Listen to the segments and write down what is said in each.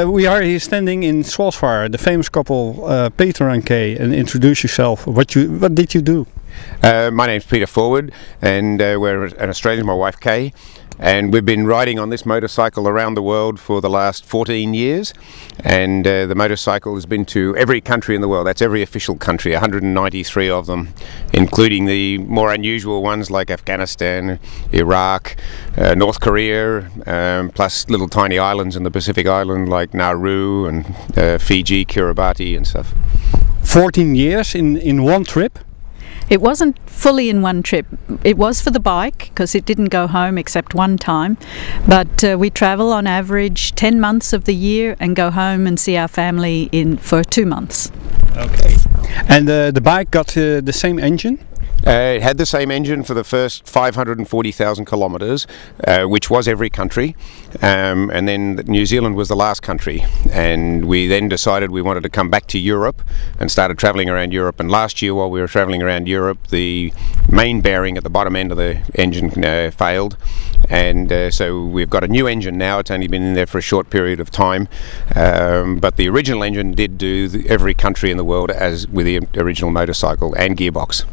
We are here standing in Svalbard, the famous couple Peter and Kay, and introduce yourself. What did you do? My name's Peter Forwood, and we're an Australian, my wife Kay, and we've been riding on this motorcycle around the world for the last 14 years, and the motorcycle has been to every country in the world. That's every official country, 193 of them, including the more unusual ones like Afghanistan, Iraq, North Korea, plus little tiny islands in the Pacific Island like Nauru and Fiji, Kiribati and stuff. 14 years in one trip? It wasn't fully in one trip. It was for the bike because it didn't go home except one time. But we travel on average 10 months of the year and go home and see our family for 2 months. Okay. And the bike got the same engine? It had the same engine for the first 540,000 kilometres, which was every country, and then New Zealand was the last country, and we then decided we wanted to come back to Europe and started travelling around Europe. And last year, while we were travelling around Europe, the main bearing at the bottom end of the engine failed, and so we've got a new engine now. It's only been in there for a short period of time, but the original engine did do every country in the world as with the original motorcycle and gearbox.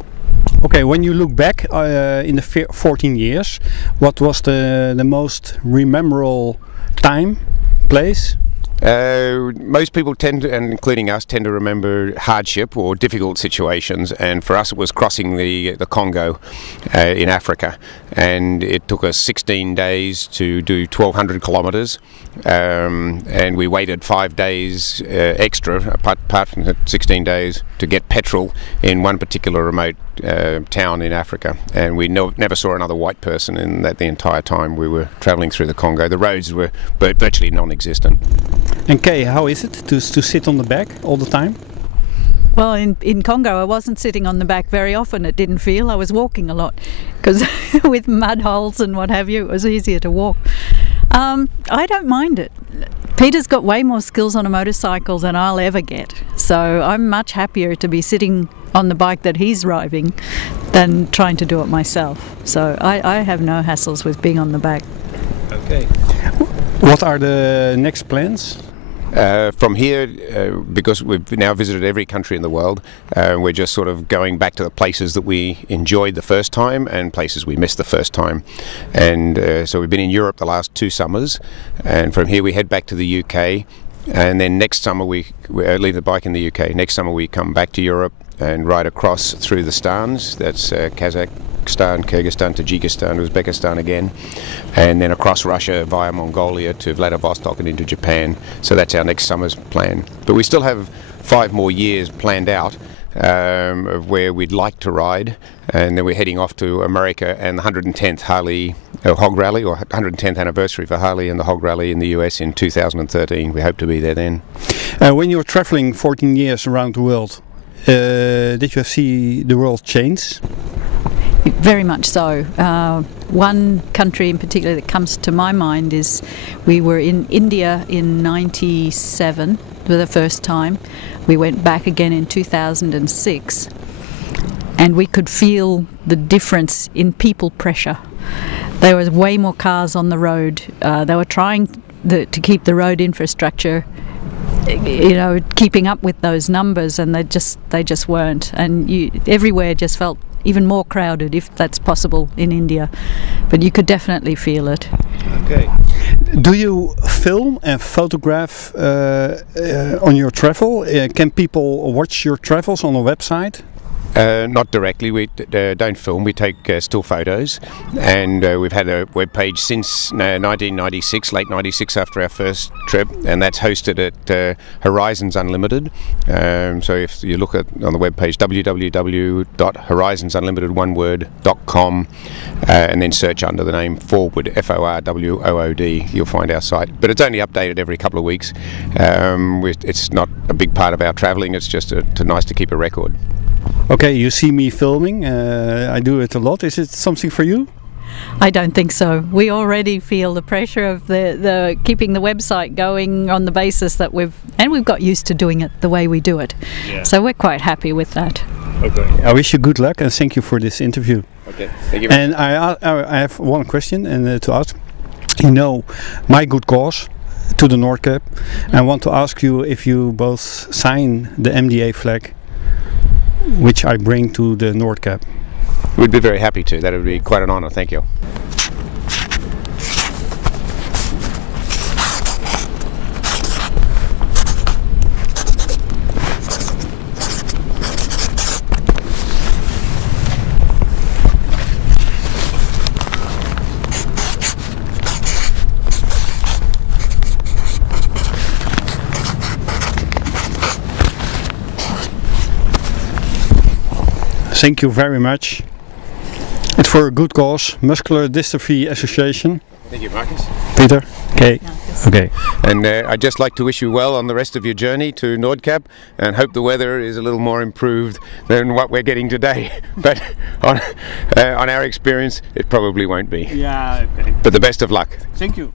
Okay, when you look back in the 14 years, what was the most memorable time, place? Most people tend to, and including us, tend to remember hardship or difficult situations, and for us it was crossing the Congo in Africa, and it took us 16 days to do 1,200 kilometres, and we waited 5 days extra, apart from the 16 days, to get petrol in one particular remote town in Africa, and we never saw another white person in that the entire time we were travelling through the Congo. The roads were virtually non-existent. And Kay, how is it to sit on the back all the time? Well, in Congo I wasn't sitting on the back very often, it didn't feel. I was walking a lot because with mud holes and what have you, it was easier to walk. I don't mind it. Peter's got way more skills on a motorcycle than I'll ever get, so I'm much happier to be sitting on the bike that he's driving than trying to do it myself. So I have no hassles with being on the back. Okay. What are the next plans? From here, because we've now visited every country in the world, we're just sort of going back to the places that we enjoyed the first time and places we missed the first time. And so we've been in Europe the last 2 summers, and from here we head back to the UK, and then next summer we leave the bike in the UK. Next summer we come back to Europe and ride across through the Stans, that's Kazakhstan, Kyrgyzstan, Tajikistan, Uzbekistan again, and then across Russia via Mongolia to Vladivostok and into Japan. So that's our next summer's plan. But we still have 5 more years planned out of where we'd like to ride, and then we're heading off to America and the 110th Harley Hog Rally, or 110th anniversary for Harley and the Hog Rally in the US in 2013. We hope to be there then. When you're traveling 14 years around the world, did you see the world change? Very much so. One country in particular that comes to my mind is we were in India in '97 for the first time. We went back again in 2006, and we could feel the difference in people pressure. There was way more cars on the road. They were trying to keep the road infrastructure, keeping up with those numbers, and they just weren't. And everywhere just felt even more crowded, if that's possible in India, but you could definitely feel it. Okay. Do you film and photograph on your travel? Can people watch your travels on a website? Not directly. We don't film. We take still photos, and we've had a web page since 1996, late '96, after our first trip, and that's hosted at Horizons Unlimited. So if you look on the web page www.horizonsunlimitedoneword.com, and then search under the name Forwood, Forwood, you'll find our site. But it's only updated every couple of weeks. It's not a big part of our travelling. It's just nice to keep a record. Okay, you see me filming. I do it a lot. Is it something for you? I don't think so. We already feel the pressure of the keeping the website going on the basis that we've got used to doing it the way we do it. Yeah. So we're quite happy with that. Okay. I wish you good luck and thank you for this interview. Okay. Thank you. And I have one question to ask. My good cause to the NorthCape, and want to ask you if you both sign the MDA flag, which I bring to the NorthCape. We'd be very happy to. That would be quite an honor. Thank you. Thank you very much. It's for a good cause, Muscular Dystrophy Association. Thank you, Marcus. Peter, Kay. Okay. And I'd just like to wish you well on the rest of your journey to NorthCap, and hope the weather is a little more improved than what we're getting today. But on our experience, it probably won't be. Yeah, okay. But the best of luck. Thank you.